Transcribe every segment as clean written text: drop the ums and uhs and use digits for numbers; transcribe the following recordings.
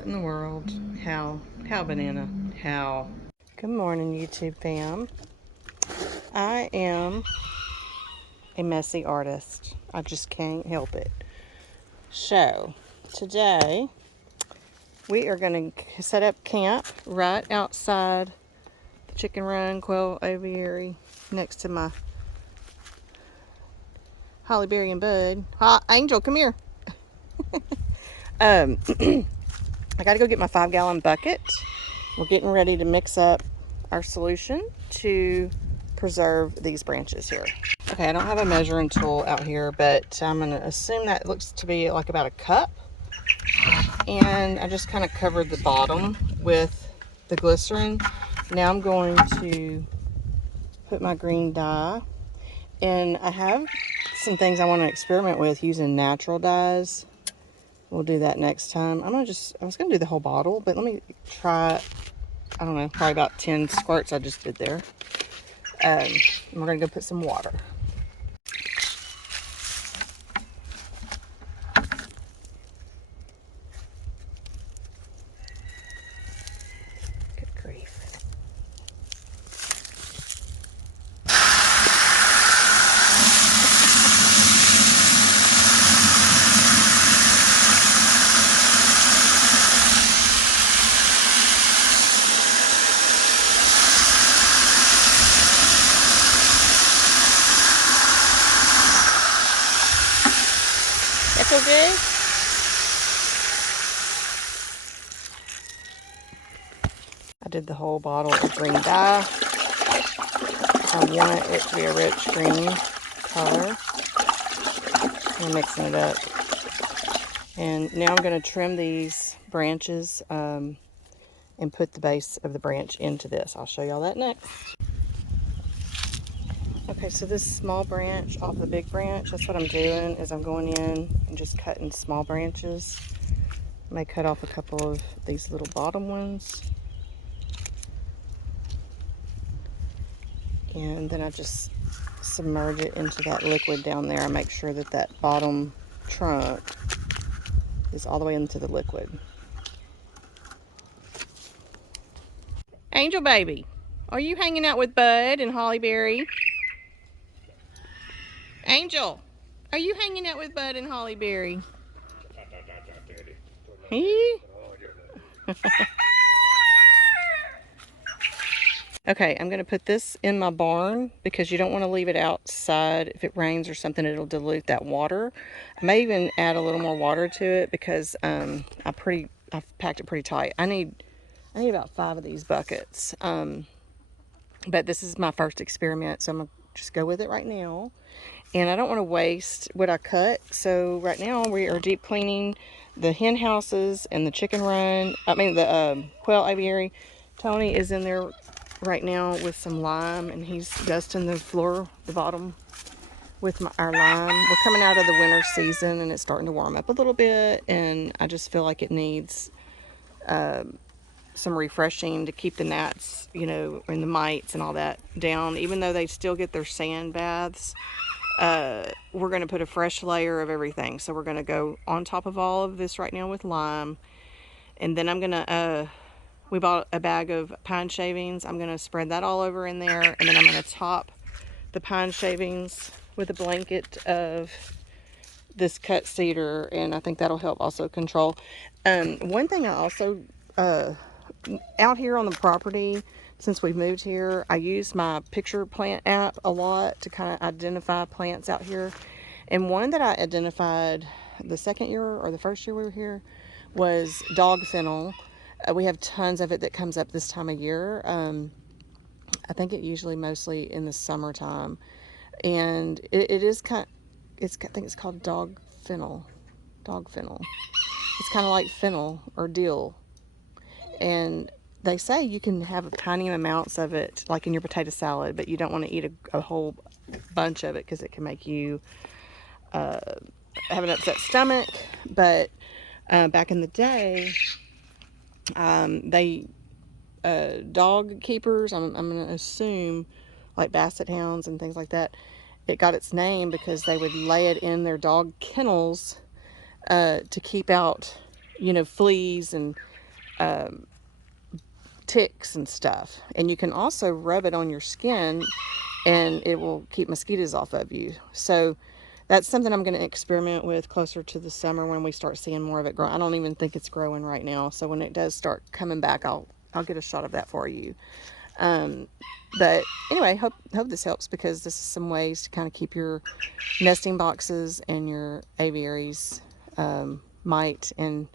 What in the world? How? How, banana? How? Good morning, YouTube fam. I am a messy artist. I just can't help it. So, today we are going to set up camp right outside the chicken run quail aviary next to my holly berry and bud. Hi, Angel, come here. I got to go get my 5-gallon bucket. We're getting ready to mix up our solution to preserve these branches here. Okay, I don't have a measuring tool out here, but I'm going to assume that looks to be like about a cup. And I just kind of covered the bottom with the glycerin. Now I'm going to put my green dye. And I have some things I want to experiment with using natural dyes. We'll do that next time. I was going to do the whole bottle, but let me try, I don't know, probably about 10 squirts I just did there. And we're going to go put some water. Good grief. That's okay? I did the whole bottle of green dye. I want it to be a rich green color. I'm mixing it up. And now I'm going to trim these branches and put the base of the branch into this. I'll show y'all that next. Okay, so this small branch off the big branch, that's what I'm doing, is I'm going in and just cutting small branches. I may cut off a couple of these little bottom ones. And then I just submerge it into that liquid down there. I make sure that that bottom trunk is all the way into the liquid. Angel baby, are you hanging out with Bud and Holly Berry? Angel, are you hanging out with Bud and Holly Berry? Okay, I'm going to put this in my barn because you don't want to leave it outside. If it rains or something, it'll dilute that water. I may even add a little more water to it because I've packed it pretty tight. I need about 5 of these buckets. But this is my first experiment, so I'm going to just go with it right now. And I don't want to waste what I cut. So right now we are deep cleaning the hen houses and the chicken run. The quail aviary. Tony is in there right now with some lime, and he's dusting the floor, the bottom, with our lime. We're coming out of the winter season, and it's starting to warm up a little bit, and I just feel like it needs some refreshing to keep the gnats, and the mites and all that down. Even though they still get their sand baths, we're going to put a fresh layer of everything. So we're going to go on top of all of this right now with lime, and then I'm going to we bought a bag of pine shavings. I'm going to spread that all over in there, and then I'm going to top the pine shavings with a blanket of this cut cedar, and I think that'll help also control. One thing I also, out here on the property, since we've moved here, I use my picture plant app a lot to kind of identify plants out here. And one that I identified the second year or the first year we were here was dog fennel. We have tons of it that comes up this time of year. I think it usually mostly in the summertime, and it is I think it's called dog fennel. It's kind of like fennel or dill, and they say you can have tiny amounts of it, like in your potato salad, but you don't want to eat a whole bunch of it because it can make you have an upset stomach. But back in the day, dog keepers, I'm going to assume, like basset hounds and things like that, it got its name because they would lay it in their dog kennels to keep out, fleas and ticks and stuff. And you can also rub it on your skin and it will keep mosquitoes off of you. So that's something I'm going to experiment with closer to the summer when we start seeing more of it grow. I don't even think it's growing right now. So when it does start coming back, I'll get a shot of that for you. But anyway, hope this helps, because this is some ways to kind of keep your nesting boxes and your aviaries mite and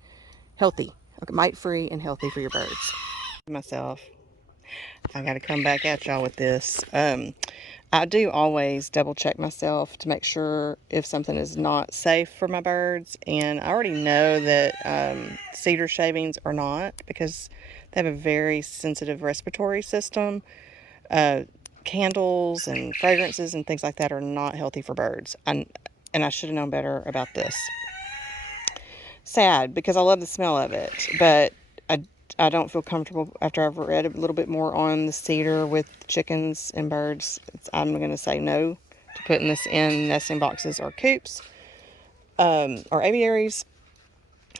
healthy. Okay, mite free and healthy for your birds. Myself, I got to come back at y'all with this. I do always double check myself to make sure if something is not safe for my birds. And I already know that cedar shavings are not, because they have a very sensitive respiratory system. Candles and fragrances and things like that are not healthy for birds. And I should have known better about this. Sad, because I love the smell of it, but I don't feel comfortable after I've read a little bit more on the cedar with chickens and birds. I'm going to say no to putting this in nesting boxes or coops or aviaries.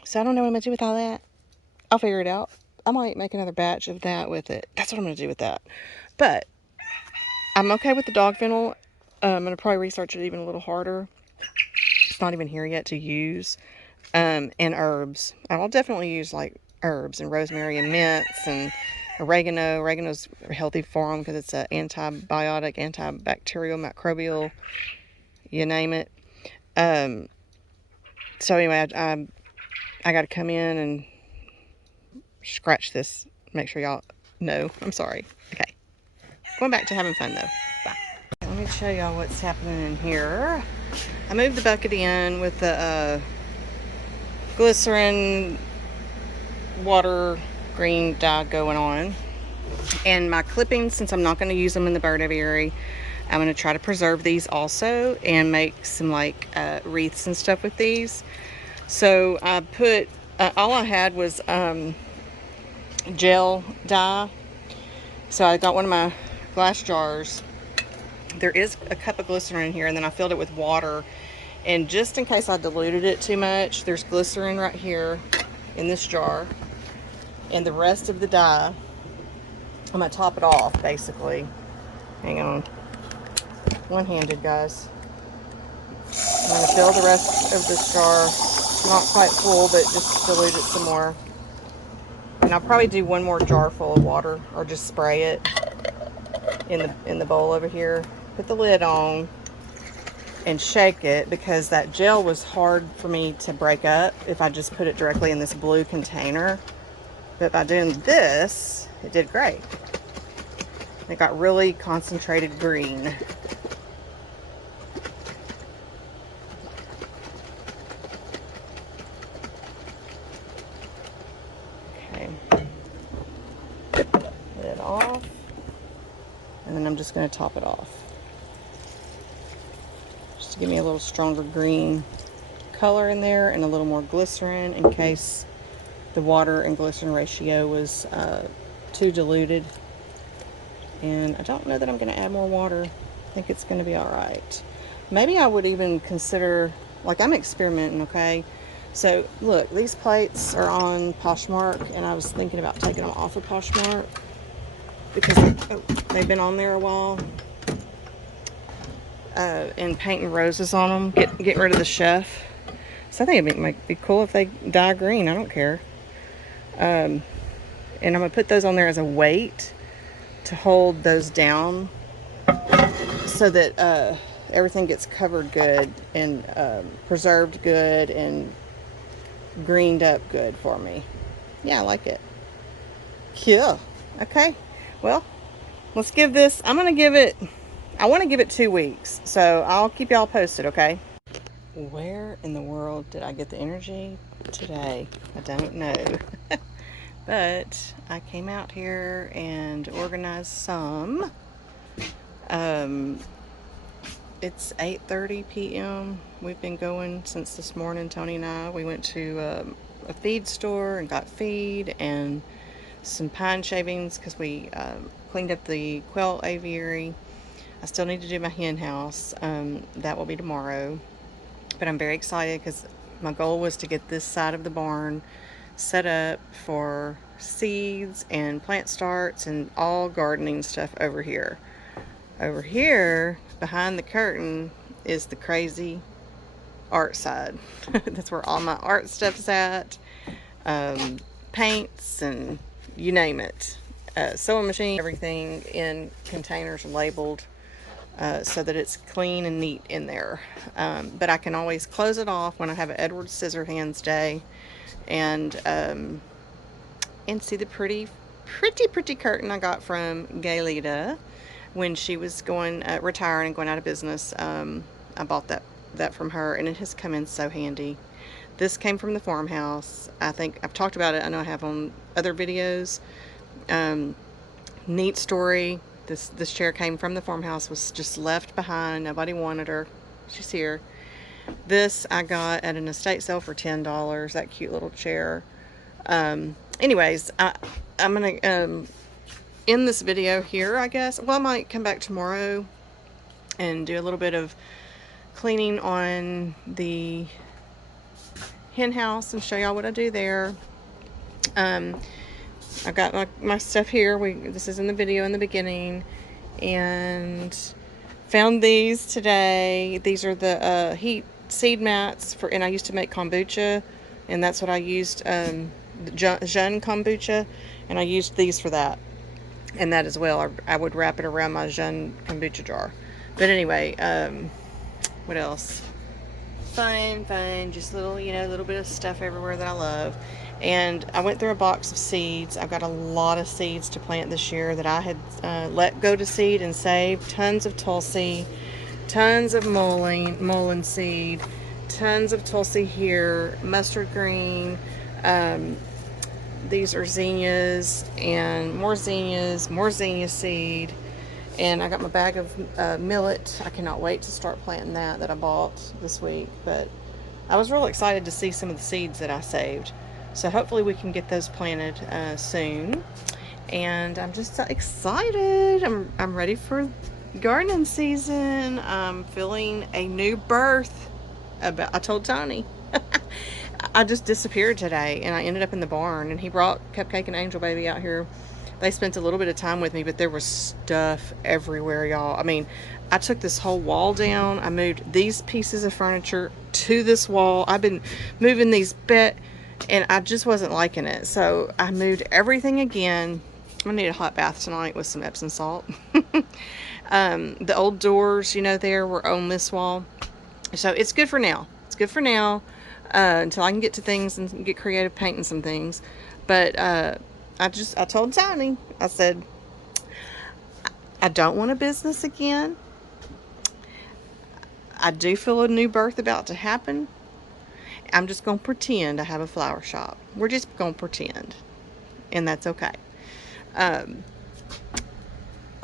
So I don't know what I'm going to do with all that. I'll figure it out. I might make another batch of that with it. That's what I'm going to do with that. But I'm okay with the dog fennel. I'm going to probably research it even a little harder. It's not even here yet to use. And herbs. I'll definitely use like herbs and rosemary and mints and oregano. Oregano's healthy for them because it's an antibiotic, antibacterial, microbial, you name it. So anyway, I got to come in and scratch this. Make sure y'all know. I'm sorry. Okay. Going back to having fun though. Bye. Let me show y'all what's happening in here. I moved the bucket in with the glycerin water green dye going on, and my clippings, since I'm not going to use them in the bird aviary, I'm going to try to preserve these also and make some like wreaths and stuff with these. So I put all I had was gel dye, so I got one of my glass jars. There is a cup of glycerin in here, and then I filled it with water, and just in case I diluted it too much, there's glycerin right here in this jar. And the rest of the dye, I'm going to top it off, basically. Hang on. One-handed, guys. I'm going to fill the rest of this jar. Not quite full, but just dilute it some more. And I'll probably do one more jar full of water, or just spray it in the bowl over here. Put the lid on and shake it, because that gel was hard for me to break up if I just put it directly in this blue container. But by doing this, it did great. It got really concentrated green. Okay. Lid off. And then I'm just going to top it off. Just to give me a little stronger green color in there, and a little more glycerin in case the water and glycerin ratio was too diluted. And I don't know that I'm going to add more water. I think it's going to be all right. Maybe I would even consider, like, I'm experimenting, okay? So look, these plates are on Poshmark, and I was thinking about taking them off of Poshmark because they've been on there a while. And painting roses on them, getting rid of the chef. So I think it might be cool if they dye green. I don't care. And I'm going to put those on there as a weight to hold those down, so that everything gets covered good and preserved good and greened up good for me. Yeah, I like it. Yeah. Okay. Well, let's give this, I want to give it 2 weeks. So I'll keep y'all posted, okay? Where in the world did I get the energy today? I don't know. But I came out here and organized some. It's 8:30 p.m. We've been going since this morning, Tony and I. We went to a feed store and got feed and some pine shavings because we cleaned up the quail aviary. I still need to do my hen house. That will be tomorrow. But I'm very excited because my goal was to get this side of the barn set up for seeds and plant starts and all gardening stuff over here. Over here, behind the curtain, is the crazy art side. That's where all my art stuff's at. Paints and you name it. Sewing machine, everything in containers labeled so that it's clean and neat in there. But I can always close it off when I have an Edward Scissorhands day and see the pretty curtain I got from Gaylita when she was going retiring and going out of business. I bought that from her, and it has come in so handy. This came from the farmhouse. I think I've talked about it. I know I have on other videos. Neat story. This chair came from the farmhouse, was just left behind. Nobody wanted her. She's here. This I got at an estate sale for $10. That cute little chair. Anyways, I'm gonna end this video here, I guess. Well, I might come back tomorrow and do a little bit of cleaning on the hen house and show y'all what I do there. I've got my stuff here. This is in the video in the beginning, and found these today. These are the heat seed mats and I used to make kombucha, and that's what I used, Jeune kombucha, and I used these for that, and that as well. I would wrap it around my Jeune kombucha jar. But anyway, what else? Fine, just little bit of stuff everywhere that I love. And I went through a box of seeds. I've got a lot of seeds to plant this year that I had let go to seed and saved. Tons of Tulsi, tons of mullein seed, tons of Tulsi here, mustard green. These are zinnias and more zinnia seed. And I got my bag of millet. I cannot wait to start planting that I bought this week. But I was real excited to see some of the seeds that I saved. So hopefully we can get those planted soon. And I'm just so excited. I'm ready for gardening season. I'm feeling a new birth. I told Tony. I just disappeared today, and I ended up in the barn, and he brought Cupcake and Angel Baby out here. They spent a little bit of time with me, but there was stuff everywhere, y'all. I mean, I took this whole wall down. I moved these pieces of furniture to this wall. I've been moving these and I just wasn't liking it. So I moved everything again. I need a hot bath tonight with some Epsom salt. The old doors, there were on this wall. So it's good for now. It's good for now until I can get to things and get creative painting some things. But I told Tony, I said, I don't want a business again. I do feel a new birth about to happen. I'm just going to pretend I have a flower shop. We're just going to pretend. And that's okay.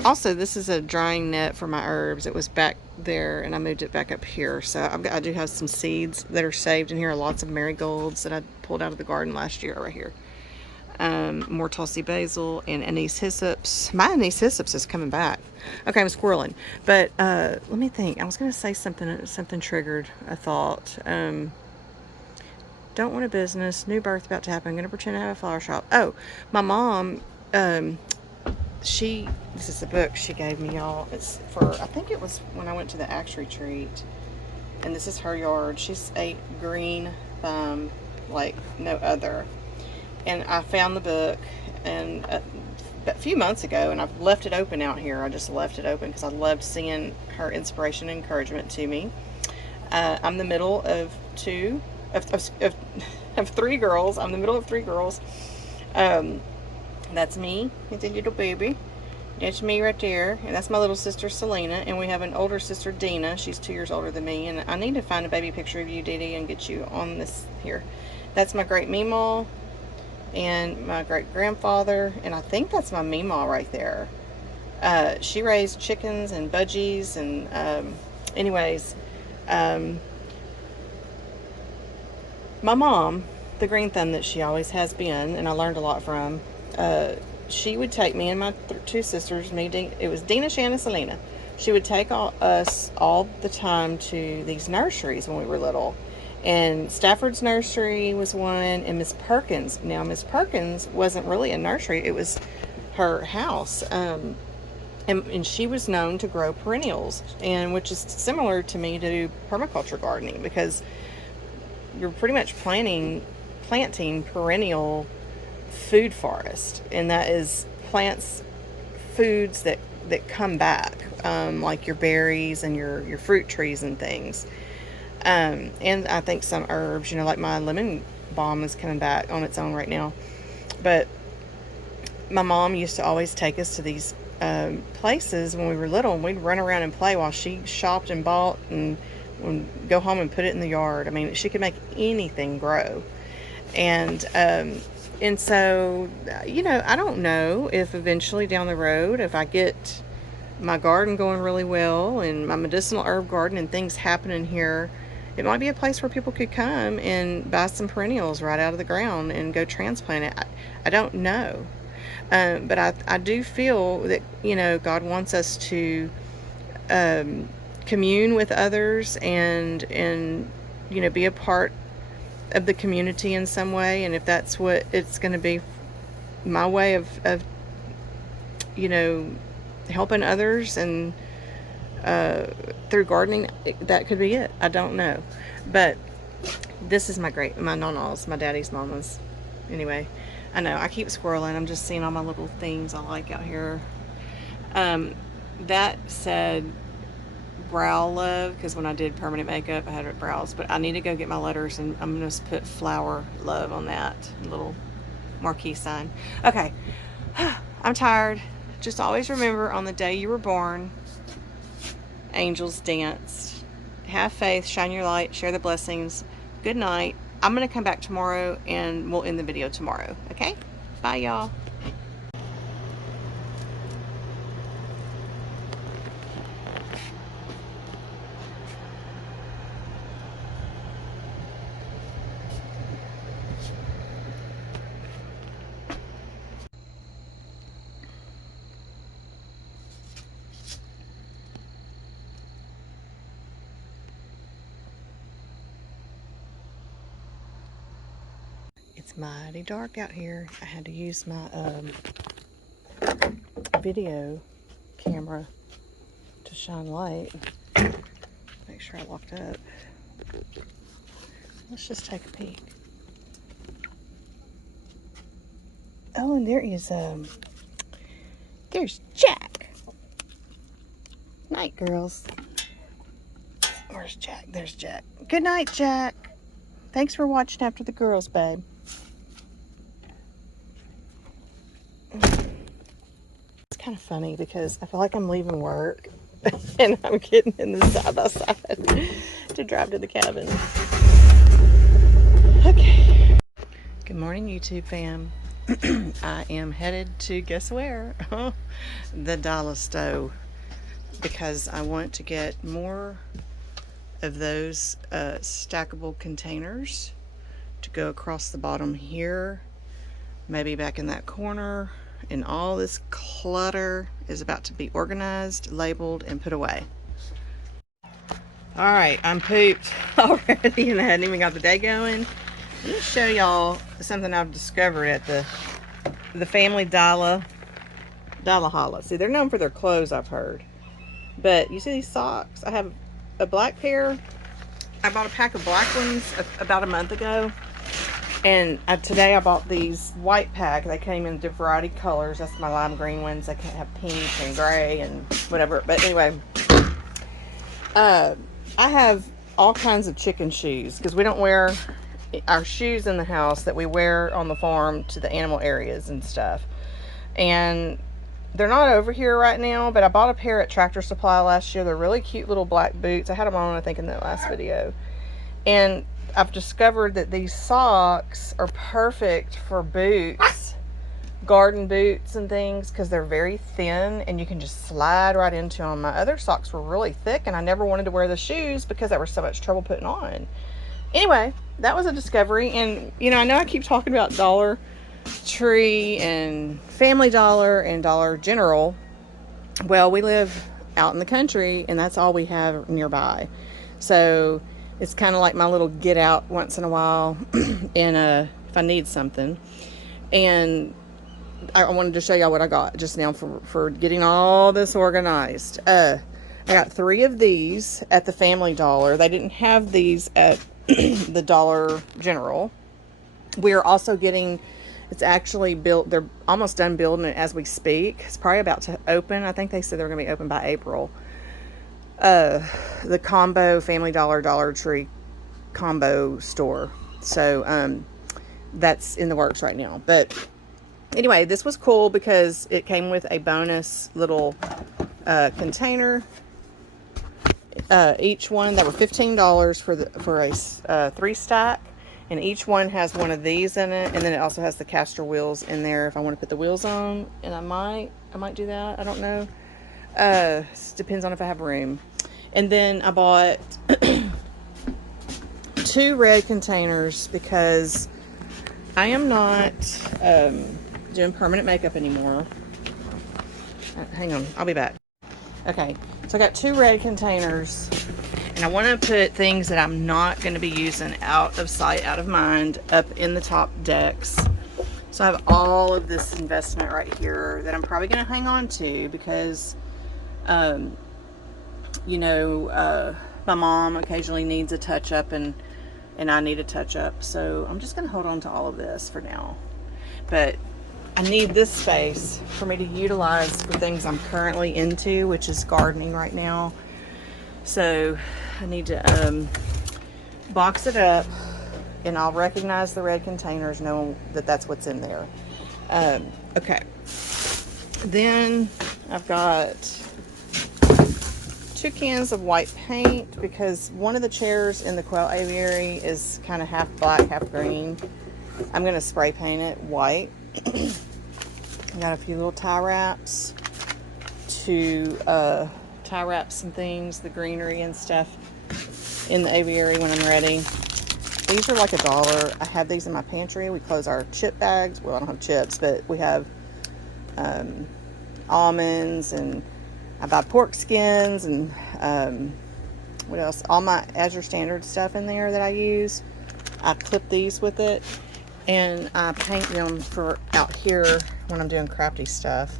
Also, this is a drying net for my herbs. It was back there, and I moved it back up here. So I do have some seeds that are saved in here. Lots of marigolds that I pulled out of the garden last year right here. More Tulsi basil and anise hyssops. My anise hyssops is coming back. Okay, I'm squirreling. But let me think. I was going to say something triggered a thought. Don't want a business. New birth about to happen. I'm going to pretend I have a flower shop. Oh, my mom, this is a book she gave me, y'all. It's for, I think it was when I went to the Axe Retreat. And this is her yard. She's a green thumb like no other. And I found the book and a few months ago, and I've left it open out here. I just left it open because I loved seeing her inspiration and encouragement to me. I'm the middle of three girls. I'm the middle of three girls. That's me. It's a little baby. That's me right there. And that's my little sister, Selena. And we have an older sister, Dina. She's 2 years older than me. And I need to find a baby picture of you, Dee Dee, and get you on this here. That's my great Meemaw and my great grandfather. And I think that's my Meemaw right there. She raised chickens and budgies. And anyways, my mom, the green thumb that she always has been, and I learned a lot from, she would take me and my two sisters, it was Dina, Shanna, Selena. She would take us all the time to these nurseries when we were little. And Stafford's Nursery was one, and Miss Perkins. Now, Miss Perkins wasn't really a nursery, it was her house. And she was known to grow perennials, and which is similar to me to do permaculture gardening, because you're pretty much planting perennial food forest, and that is plants, foods that come back, like your berries and your fruit trees and things. And I think some herbs, like my lemon balm is coming back on its own right now. But my mom used to always take us to these places when we were little, and we'd run around and play while she shopped and bought, and go home and put it in the yard. I mean, she could make anything grow. And so, I don't know if eventually down the road, if I get my garden going really well and my medicinal herb garden and things happening here, it might be a place where people could come and buy some perennials right out of the ground and go transplant it. I don't know. But I do feel that, God wants us to commune with others and be a part of the community in some way. And if that's what it's going to be, my way of helping others and through gardening, that could be it. I don't know. But this is my nonnas, my daddy's mamas. Anyway, I know I keep squirreling. I'm just seeing all my little things I like out here. That said, brow love, because when I did permanent makeup I had it brows, but I need to go get my letters, and I'm gonna put flower love on that little marquee sign. Okay. I'm tired. Just always remember, on the day you were born, angels danced. Have faith, shine your light, share the blessings. Good night. I'm gonna come back tomorrow and we'll end the video tomorrow. Okay, bye y'all. It's mighty dark out here. I had to use my video camera to shine light. Make sure I locked up. Let's just take a peek. Oh, and there is there's Jack. Night, girls. Where's Jack? There's Jack. Good night, Jack. Thanks for watching after the girls, babe. It's kind of funny because I feel like I'm leaving work and I'm getting in the side by side to drive to the cabin. Okay. Good morning, YouTube fam. I am headed to, guess where? The dollar store, because I want to get more of those stackable containers to go across the bottom here, maybe back in that corner, and all this clutter is about to be organized, labeled, and put away. Alright, I'm pooped already and I hadn't even got the day going. Let me show y'all something I've discovered at the family Dollar Holla. See, they're known for their clothes, I've heard. But you see these socks? I have a black pair. I bought a pack of black ones about a month ago. And today I bought these white pack. They came in different variety colors. That's my lime green ones. They can have pink and gray and whatever. But anyway, I have all kinds of chicken shoes because we don't wear our shoes in the house that we wear on the farm to the animal areas and stuff. And they're not over here right now, but I bought a pair at Tractor Supply last year. They're really cute little black boots. I had them on, I think, in the last video. And I've discovered that these socks are perfect for boots, garden boots and things, because they're very thin and you can just slide right into them. My other socks were really thick and I never wanted to wear the shoes because they were so much trouble putting on. Anyway, that was a discovery. And I know I keep talking about Dollar Tree and Family Dollar and Dollar General. Well, we live out in the country and that's all we have nearby. So It's kind of like my little get out once in a while and if I need something. And I wanted to show y'all what I got just now for getting all this organized. I got 3 of these at the Family Dollar. They didn't have these at the Dollar General. We are also getting, it's actually built, they're almost done building it as we speak. It's probably about to open. I think they said they were going to be open by April. The combo Family Dollar Dollar Tree combo store. So that's in the works right now. But anyway, this was cool because it came with a bonus little container. Each one that were $15 for a 3 stack, and each one has one of these in it, and then it also has the caster wheels in there if I want to put the wheels on, and I might do that. I don't know. Depends on if I have room. And then I bought 2 red containers because I am not doing permanent makeup anymore. Hang on, I'll be back. Okay, so I got 2 red containers, and I want to put things that I'm not going to be using out of sight, out of mind, up in the top decks. So I have all of this investment right here that I'm probably going to hang on to because, you know, my mom occasionally needs a touch up, and I need a touch up. So I'm just going to hold on to all of this for now. But I need this space for me to utilize for things I'm currently into, which is gardening right now. So I need to box it up, and I'll recognize the red containers, know that that's what's in there. Okay. Then I've got 2 cans of white paint because one of the chairs in the quail aviary is kind of half black, half green. I'm going to spray paint it white. Got a few little tie wraps to tie wrap some things, the greenery and stuff in the aviary when I'm ready. These are like $1. I have these in my pantry. We close our chip bags. Well, I don't have chips, but we have almonds, and I buy pork skins, and what else? All my Azure Standard stuff in there that I use. I clip these with it, and I paint them for out here when I'm doing crafty stuff,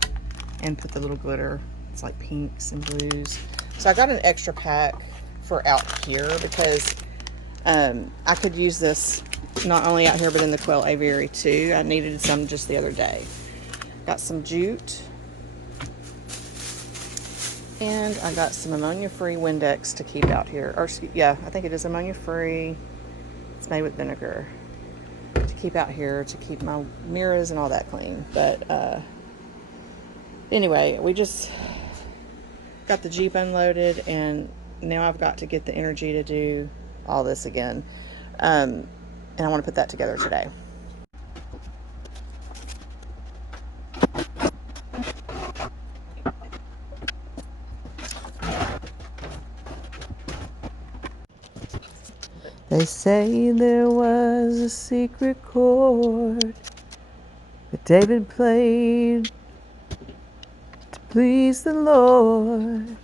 and put the little glitter. It's like pinks and blues. So I got an extra pack for out here because I could use this not only out here but in the quail aviary too. I needed some just the other day. Got some jute, and I got some ammonia-free Windex to keep out here. Or yeah, I think it is ammonia-free. It's made with vinegar. To keep out here, to keep my mirrors and all that clean. But anyway, we just got the Jeep unloaded, and now I've got to get the energy to do all this again. And I want to put that together today. They say there was a secret chord that David played to please the Lord.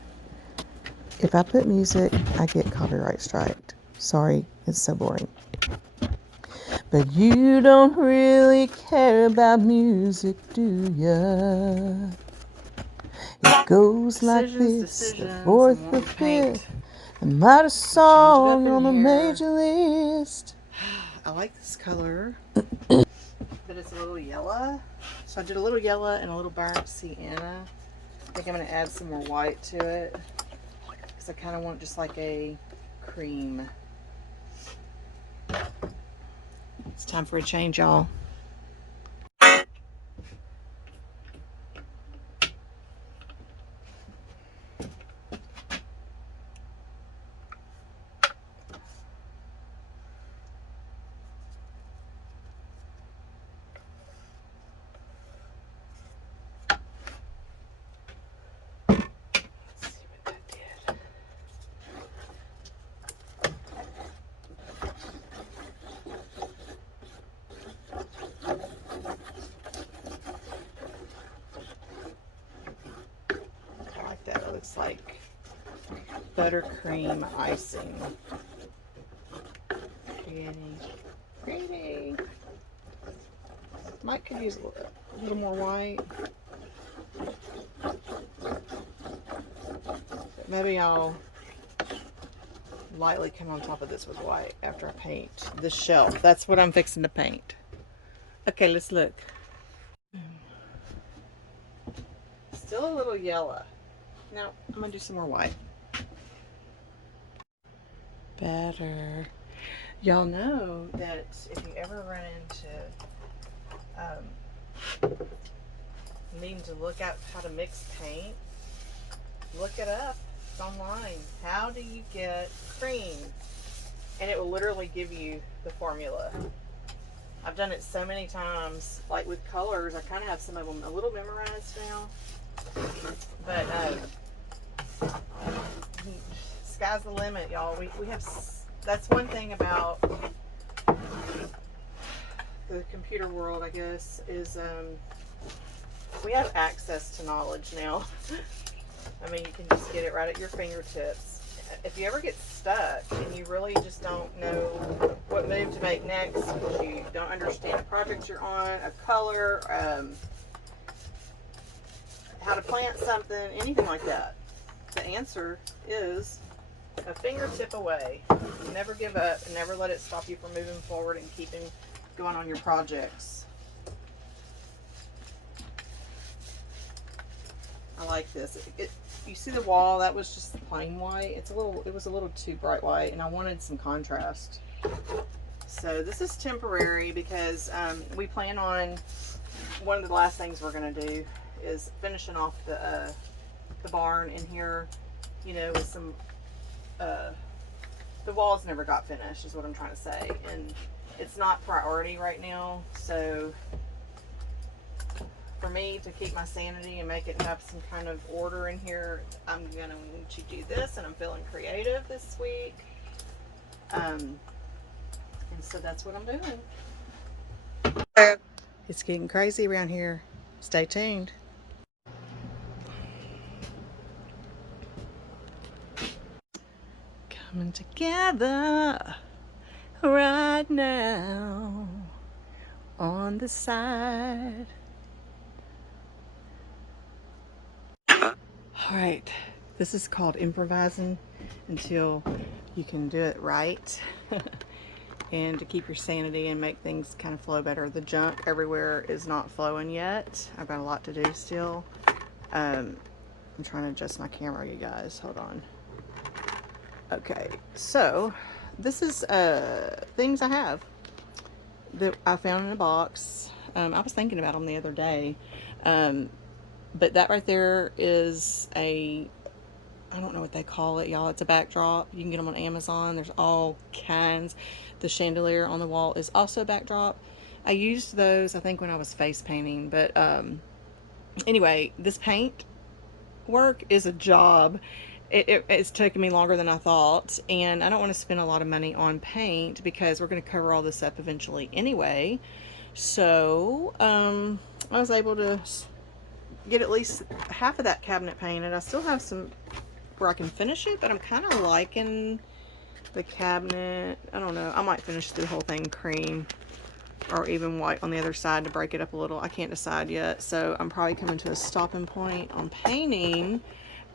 If I put music, I get copyright striked. Sorry, it's so boring. But you don't really care about music, do ya? It goes like this, the 4th, the 5th. I might a song on a major list. I like this color, but it's a little yellow. So I did a little yellow and a little burnt sienna. I think I'm going to add some more white to it because I kind of want just like a cream. It's time for a change, y'all. Looks like buttercream icing. pretty. Pretty. Might could use a little more white. Maybe I'll lightly come on top of this with white after I paint this shelf. That's what I'm fixing to paint. Okay, let's look. Still a little yellow. Now, I'm going to do some more white. Better. Y'all know that if you ever run into needing to look out how to mix paint, look it up. It's online. How do you get cream? And it will literally give you the formula. I've done it so many times. Like with colors, I kind of have some of them a little memorized now. But sky's the limit, y'all. We have, that's one thing about the computer world, I guess, is we have access to knowledge now. I mean, you can just get it right at your fingertips. If you ever get stuck and you really just don't know what move to make next because you don't understand the project you're on, a color, how to plant something, anything like that, the answer is a fingertip away. Never give up and never let it stop you from moving forward and keeping going on your projects. I like this. You see the wall? That was just plain white. It was a little too bright white, and I wanted some contrast. So this is temporary because we plan on, one of the last things we're going to do is finishing off the barn in here, you know, with some, the walls never got finished is what I'm trying to say, and it's not priority right now. So for me to keep my sanity and make it have some kind of order in here, I'm gonna need to do this, and I'm feeling creative this week. And so that's what I'm doing. It's getting crazy around here. Stay tuned. Coming together right now on the side. All right, this is called improvising until you can do it right. And to keep your sanity and make things kind of flow better. The junk everywhere is not flowing yet. I've got a lot to do still. I'm trying to adjust my camera, you guys. Hold on. Okay, so this is things I have that I found in a box. I was thinking about them the other day. But that right there is I don't know what they call it, y'all. It's a backdrop. You can get them on Amazon. There's all kinds. The chandelier on the wall is also a backdrop. I used those, I think, when I was face painting. But anyway, this paint work is a job. It's taken me longer than I thought. And I don't want to spend a lot of money on paint because we're going to cover all this up eventually anyway. So I was able to get at least half of that cabinet painted. I still have some where I can finish it, but I'm kind of liking the cabinet. I don't know. I might finish the whole thing cream or even white on the other side to break it up a little. I can't decide yet. So I'm probably coming to a stopping point on painting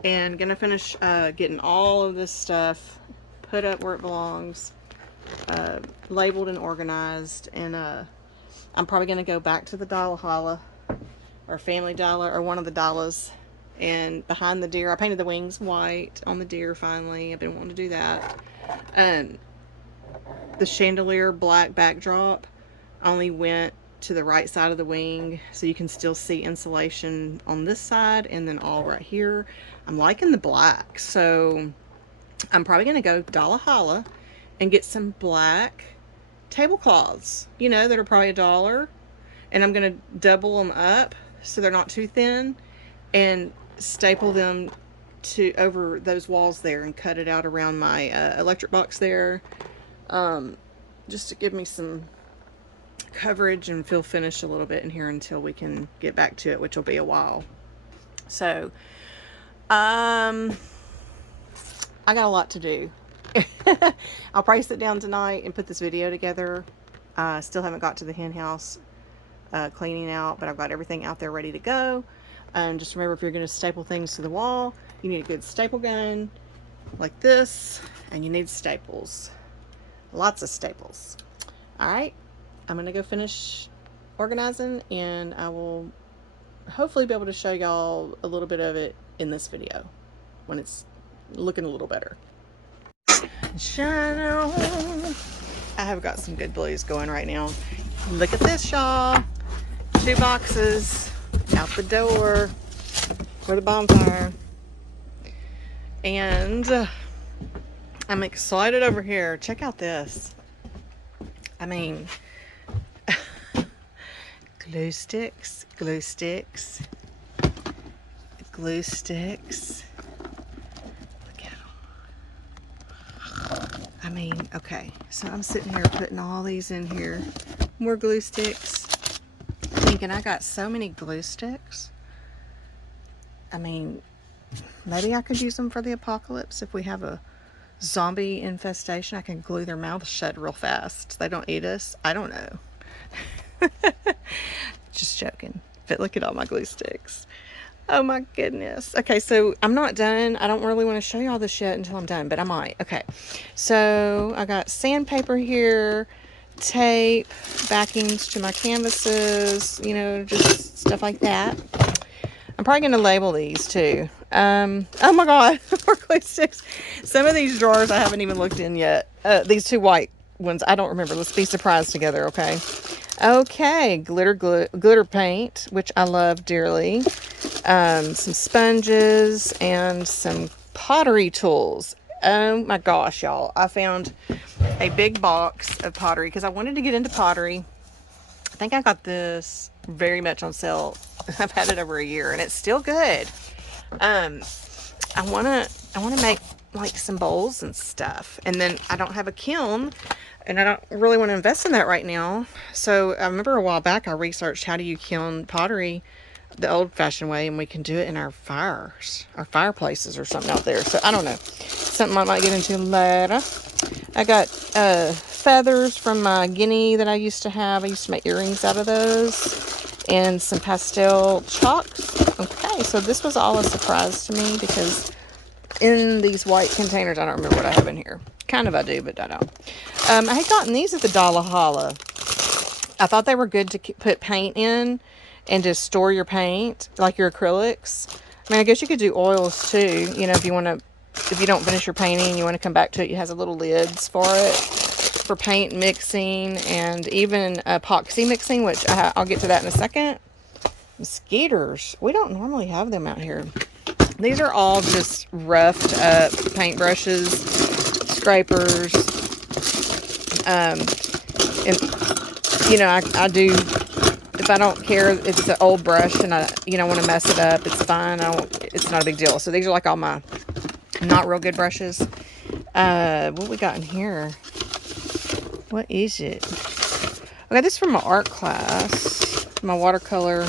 and gonna finish getting all of this stuff put up where it belongs, labeled and organized. And I'm probably gonna go back to the Dollar Holla or Family Dollar or one of the dollars, and behind the deer I painted the wings white on the deer. Finally, I've been wanting to do that. The chandelier black backdrop only went to the right side of the wing, so you can still see insulation on this side and then all right here. I'm liking the black, so I'm probably gonna go Dollar Holla and get some black tablecloths, you know, that are probably $1, and I'm gonna double them up so they're not too thin and staple them to over those walls there and cut it out around my electric box there, just to give me some coverage and feel finished a little bit in here until we can get back to it, which will be a while. So I got a lot to do. I'll probably sit down tonight and put this video together. Still haven't got to the hen house cleaning out, but I've got everything out there ready to go. Just remember, if you're going to staple things to the wall, you need a good staple gun like this, and you need staples. Lots of staples. Alright, I'm going to go finish organizing, and I will hopefully be able to show y'all a little bit of it in this video when it's looking a little better. Shine on. I have got some good blues going right now. Look at this, y'all. 2 boxes out the door for the bonfire. And I'm excited over here. Check out this. I mean, glue sticks, glue sticks, glue sticks. Look at them. I mean, okay, so I'm sitting here putting all these in here. More glue sticks. Thinking I got so many glue sticks. I mean, maybe I could use them for the apocalypse if we have a zombie infestation. I can glue their mouths shut real fast. They don't eat us. I don't know. Just joking. But look at all my glue sticks. Oh my goodness. Okay, so I'm not done. I don't really want to show you all this yet until I'm done, but I might. Okay, so I got sandpaper here, tape, backings to my canvases, you know, just stuff like that. I'm probably going to label these too. Oh my god, more glue sticks. Some of these drawers I haven't even looked in yet. These 2 white ones, I don't remember. Let's be surprised together, okay? Okay, glitter paint, which I love dearly. Some sponges and some pottery tools. Oh my gosh, y'all. I found a big box of pottery because I wanted to get into pottery. I think I got this very much on sale. I've had it over a year and it's still good. I wanna make like some bowls and stuff, and then I don't have a kiln and I don't really want to invest in that right now. So I remember a while back I researched how do you kiln pottery the old-fashioned way, and we can do it in our fireplaces or something out there. So I don't know, something I might get into later. I got feathers from my guinea that I used to have. I used to make earrings out of those, and some pastel chalks. Okay, so this was all a surprise to me because in these white containers, I don't remember what I have in here. Kind of I do, but I don't. I had gotten these at the Dollar Holla. I thought they were good to put paint in and just store your paint, like your acrylics. I mean, I guess you could do oils too. You know, if you don't finish your painting, you want to come back to it. It has a little lids for it, for paint mixing and even epoxy mixing, which I'll get to that in a second. Mosquitoes. We don't normally have them out here. These are all just roughed up paint brushes, scrapers. And, you know, I do, if I don't care if it's an old brush and I, want to mess it up, it's fine. It's not a big deal. So these are like all my not real good brushes. What we got in here? What is it? Okay, this is from my art class. My watercolor.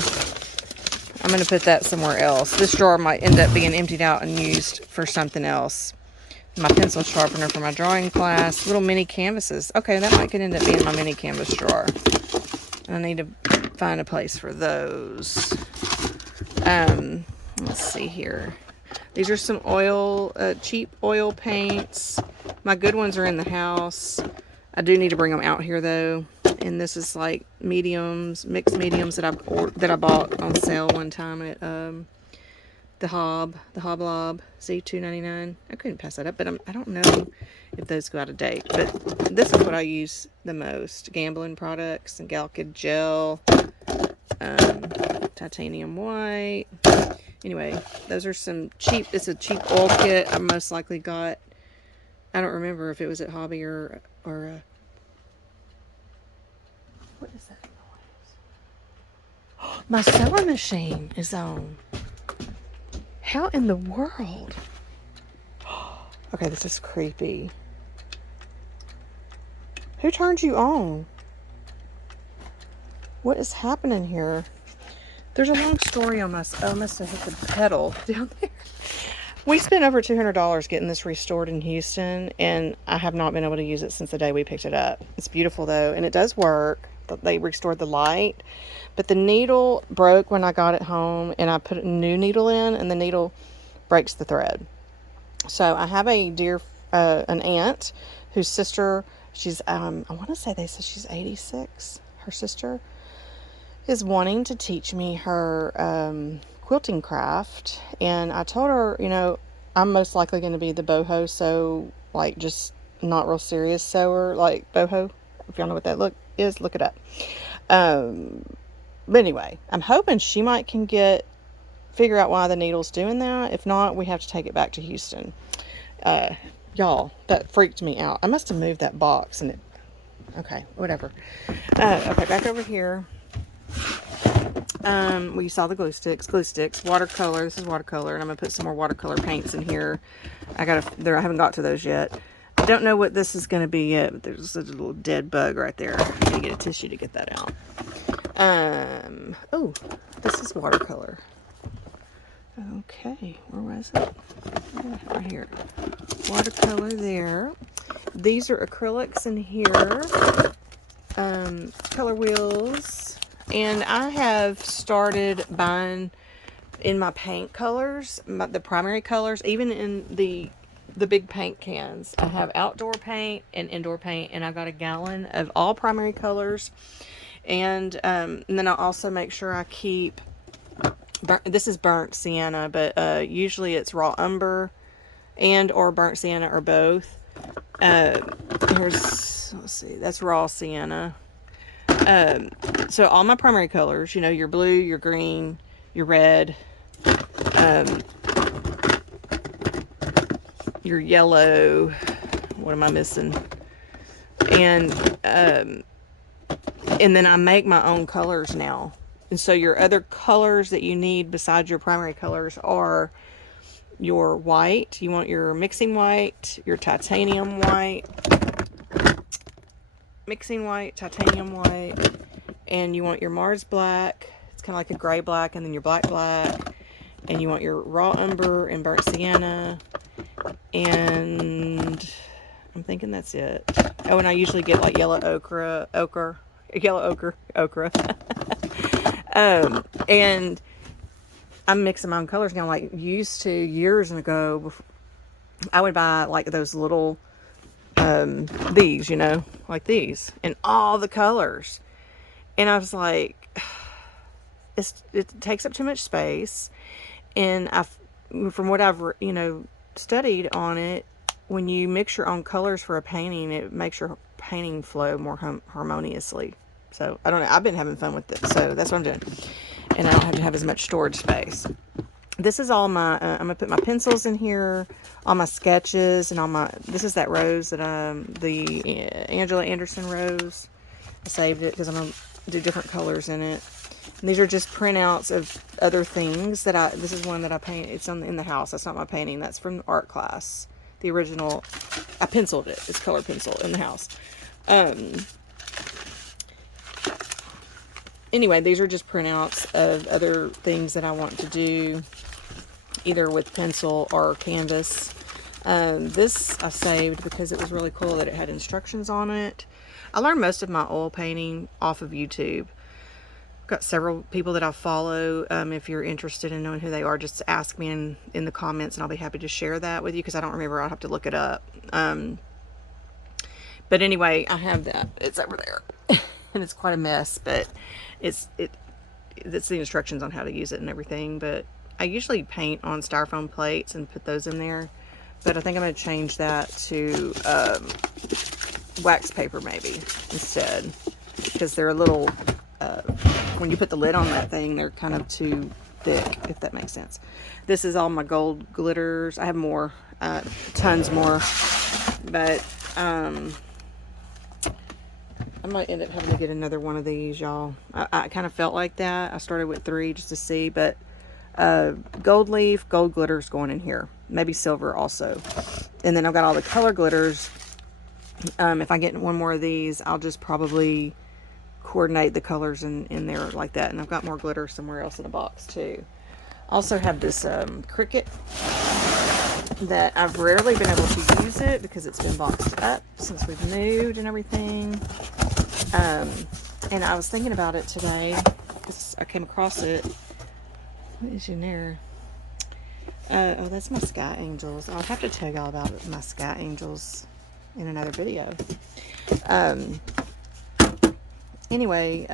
I'm going to put that somewhere else. This drawer might end up being emptied out and used for something else. My pencil sharpener for my drawing class. Little mini canvases. Okay, that might could end up being my mini canvas drawer. I need to find a place for those. Let's see here. These are some cheap oil paints. My good ones are in the house. I do need to bring them out here though. And this is like mediums, mixed mediums that I bought on sale one time at the Hoblob. See, $2.99. I couldn't pass that up, but I don't know if those go out of date. But this is what I use the most: Gambling products and Galkid gel, titanium white. Anyway, those are some cheap. It's a cheap oil kit. I most likely got. I don't remember if it was at Hobby or what is that noise? My sewing machine is on. How in the world? Okay, this is creepy. Who turned you on? What is happening here? There's a long story on my... Oh, I must have hit the pedal down there. We spent over $200 getting this restored in Houston, and I have not been able to use it since the day we picked it up. It's beautiful though, and it does work. They restored the light, but the needle broke when I got it home, and I put a new needle in, and the needle breaks the thread. So I have an aunt whose sister, she's, I want to say they said she's 86. Her sister is wanting to teach me her quilting craft, and I told her, I'm most likely going to be the boho, so like just not real serious sewer, like boho. If y'all know what that look it up. But anyway, I'm hoping she might can figure out why the needle's doing that. If not, we have to take it back to Houston. Y'all, that freaked me out. I must have moved that box, and okay, whatever. Okay, back over here. We saw the glue sticks, watercolor. This is watercolor, and I'm gonna put some more watercolor paints in here. I haven't got to those yet. I don't know what this is gonna be yet, but there's a little dead bug right there. I need to get a tissue to get that out. Oh, this is watercolor. Okay, where was it? Right here. Watercolor there. These are acrylics in here. Color wheels. And I have started buying in my paint colors, the primary colors, even in the big paint cans. I have outdoor paint and indoor paint, and I got a gallon of all primary colors. And then I also make sure I keep, this is burnt sienna, but usually it's raw umber and or burnt sienna or both. Let's see, that's raw sienna. So all my primary colors, your blue, your green, your red, your yellow, what am I missing? And then I make my own colors now. And so your other colors that you need besides your primary colors are your white. You want your mixing white, your titanium white, titanium white, and you want your Mars black. It's kind of like a gray black, and then your black, and you want your raw umber and burnt sienna, and I'm thinking that's it. Oh, and I usually get like yellow ochre. And I'm mixing my own colors now, like used to years ago. Before, I would buy like those little these, like these, and all the colors, and I was like, it takes up too much space. And from what I've studied on it, when you mix your own colors for a painting, it makes your painting flow more harmoniously. So I don't know, I've been having fun with it, so that's what I'm doing, and I don't have to have as much storage space. This is all my, I'm going to put my pencils in here, all my sketches, and this is that rose that, the Angela Anderson rose. I saved it because I'm going to do different colors in it. And these are just printouts of other things this is one that I paint. It's in the house. That's not my painting. That's from art class. The original, I penciled it. It's color pencil in the house. Anyway, these are just printouts of other things that I want to do, either with pencil or canvas. This I saved because it was really cool that it had instructions on it. I learned most of my oil painting off of YouTube. I've got several people that I follow. If you're interested in knowing who they are, just ask me in the comments, and I'll be happy to share that with you, because I don't remember. I'll have to look it up. But anyway, I have that. It's over there. And it's quite a mess, but it's the instructions on how to use it and everything. But I usually paint on styrofoam plates and put those in there, but I think I'm going to change that to wax paper maybe instead, because they're a little, when you put the lid on that thing, they're kind of too thick, if that makes sense. This is all my gold glitters. I have more, tons more, but I might end up having to get another one of these, y'all. I kind of felt like that. I started with 3 just to see, but gold leaf, gold glitters going in here. Maybe silver also. And then I've got all the color glitters. If I get one more of these, I'll just probably coordinate the colors in there like that. And I've got more glitter somewhere else in the box too. Also have this cricket. that I've rarely been able to use it because it's been boxed up since we've moved and everything. And I was thinking about it today because I came across it. What is in there? Oh, that's my sky angels. I'll have to tell y'all about my sky angels in another video. Anyway,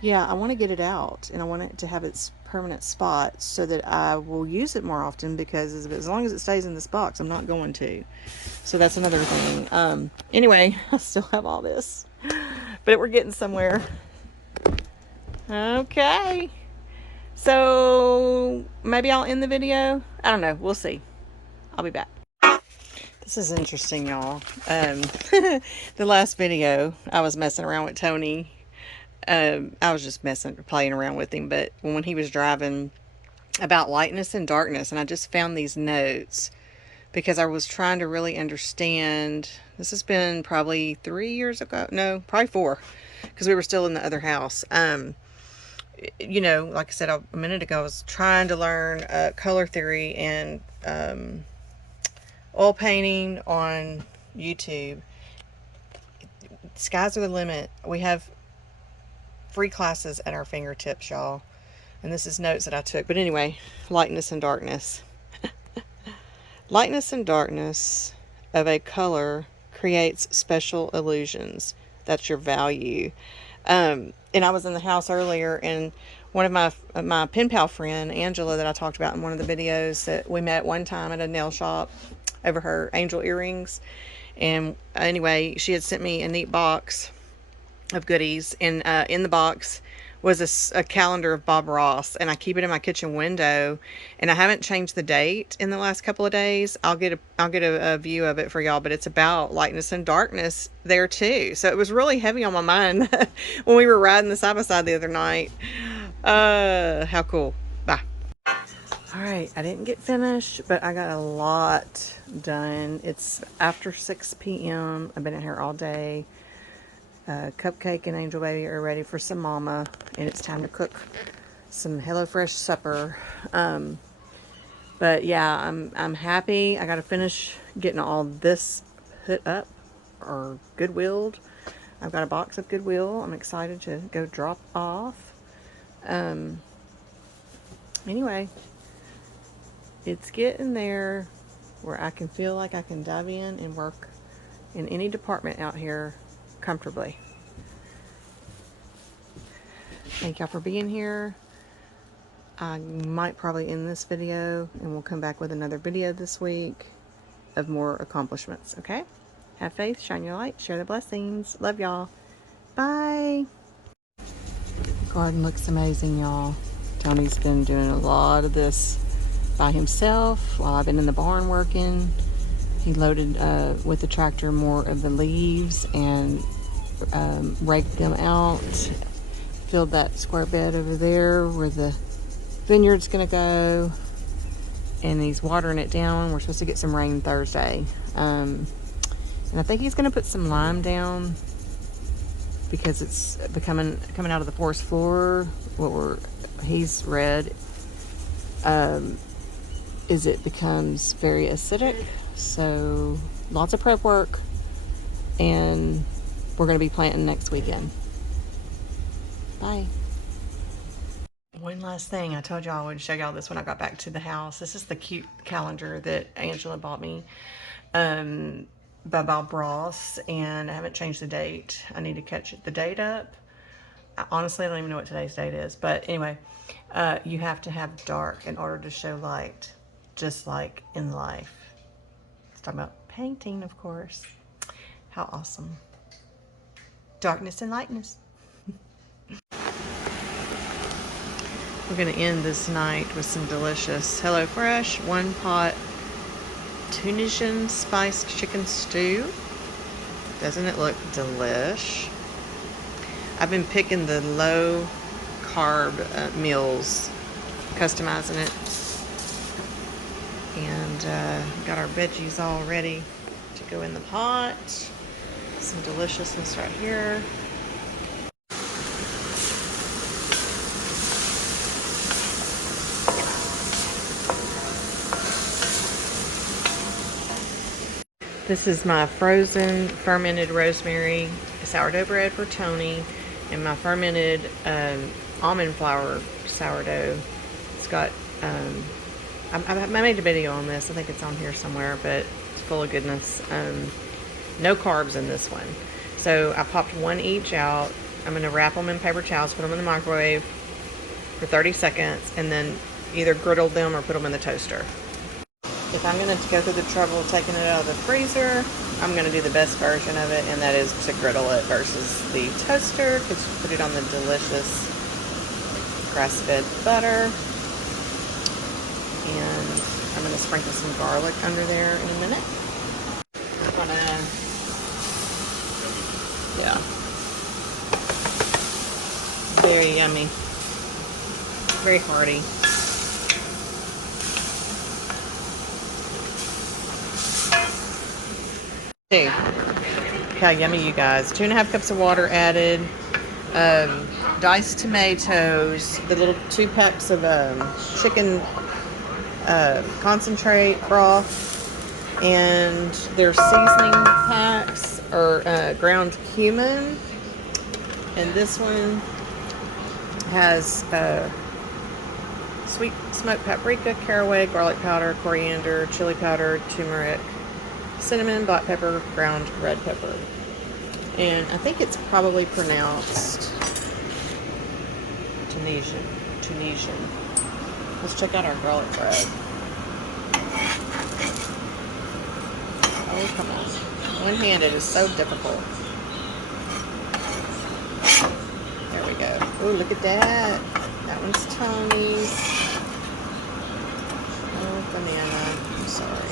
yeah, I want to get it out, and I want it to have its permanent spot so that I will use it more often, because as long as it stays in this box, I'm not going to. So that's another thing. Anyway, I still have all this, but we're getting somewhere. Okay. So maybe I'll end the video. I don't know. We'll see. I'll be back. This is interesting, y'all. The last video, I was messing around with Tony. I was just playing around with him, but when he was driving, about lightness and darkness, and I just found these notes because I was trying to really understand. This has been probably 3 years ago. No, probably 4, because we were still in the other house. You know, like I said a minute ago, I was trying to learn color theory and oil painting on YouTube. Skies are the limit. We have free classes at our fingertips, y'all. And this is notes that I took. But anyway, lightness and darkness. Lightness and darkness of a color creates special illusions. That's your value. And I was in the house earlier, and one of my pen pal friend, Angela, that I talked about in one of the videos, that we met one time at a nail shop over her angel earrings. And anyway, she had sent me a neat box of goodies, and in the box was a calendar of Bob Ross, and I keep it in my kitchen window, and I haven't changed the date in the last couple of days. I'll get a view of it for y'all, but it's about lightness and darkness there too. So it was really heavy on my mind when we were riding the side by side the other night. How cool. Bye. All right, I didn't get finished, but I got a lot done. It's after 6 p.m. I've been in here all day. Cupcake and Angel Baby are ready for some mama, and it's time to cook some HelloFresh supper. But yeah, I'm happy. I got to finish getting all this put up or Goodwilled. I've got a box of Goodwill. I'm excited to go drop off. Anyway, it's getting there where I can feel like I can dive in and work in any department out here comfortably. Thank y'all for being here. I might probably end this video, and we'll come back with another video this week of more accomplishments. Okay? Have faith, shine your light, share the blessings. Love y'all. Bye. The garden looks amazing, y'all. Tony's been doing a lot of this by himself while I've been in the barn working. He loaded with the tractor more of the leaves and raked them out. Filled that square bed over there where the vineyard's gonna go, and he's watering it down. We're supposed to get some rain Thursday, and I think he's gonna put some lime down because it's coming out of the forest floor. He's read is it becomes very acidic, so lots of prep work, and we're gonna be planting next weekend. Bye. One last thing, I told y'all I would show y'all this when I got back to the house. This is the cute calendar that Angela bought me by Bob Ross, and I haven't changed the date. I need to catch the date up. Honestly, I don't even know what today's date is, but anyway, you have to have dark in order to show light, just like in life. It's talking about painting, of course. How awesome. Darkness and lightness. We're going to end this night with some delicious HelloFresh one-pot Tunisian spiced chicken stew. Doesn't it look delish? I've been picking the low-carb meals, customizing it. And got our veggies all ready to go in the pot. Some deliciousness right here. This is my frozen fermented rosemary sourdough bread for Tony, and my fermented almond flour sourdough. It's got, I made a video on this. I think it's on here somewhere, but it's full of goodness. No carbs in this one. So I popped one each out. I'm going to wrap them in paper towels, put them in the microwave for 30 seconds, and then either griddle them or put them in the toaster. If I'm going to go through the trouble of taking it out of the freezer, I'm going to do the best version of it, and that is to griddle it versus the toaster, because you put it on the delicious grass-fed butter. And I'm going to sprinkle some garlic under there in a minute. I'm going to, yeah, very yummy, very hearty. See how yummy, you guys. 2.5 cups of water added, diced tomatoes, the little 2 packs of chicken concentrate broth, and their seasoning packs or ground cumin. And this one has sweet smoked paprika, caraway, garlic powder, coriander, chili powder, turmeric, cinnamon, black pepper, ground red pepper. And I think it's probably pronounced Tunisian. Let's check out our garlic bread. Oh, come on. One-handed is so difficult. There we go. Oh, look at that. That one's Tony's. Oh, banana. I'm sorry.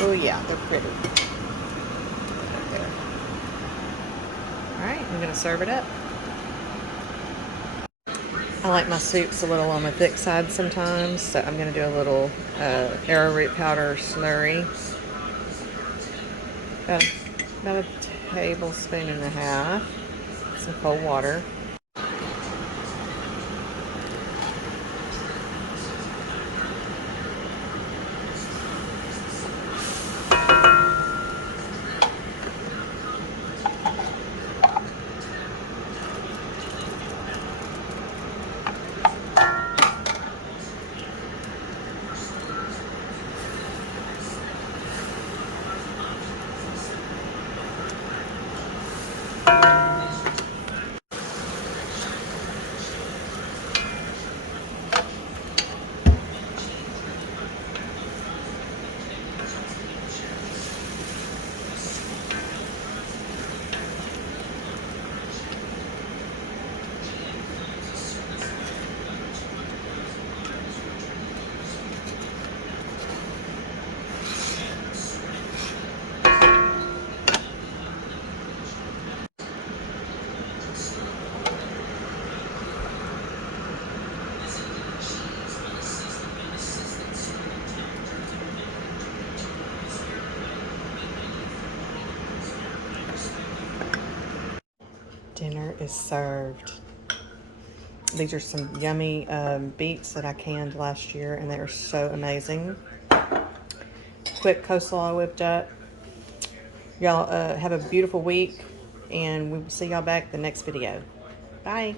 Oh yeah, they're pretty. Right there. Alright, I'm going to serve it up. I like my soups a little on the thick side sometimes, so I'm going to do a little arrowroot powder slurry. About a tablespoon and a half. Some cold water. Dinner is served. These are some yummy beets that I canned last year, and they are so amazing. Quick coleslaw whipped up. Y'all have a beautiful week, and we will see y'all back the next video. Bye.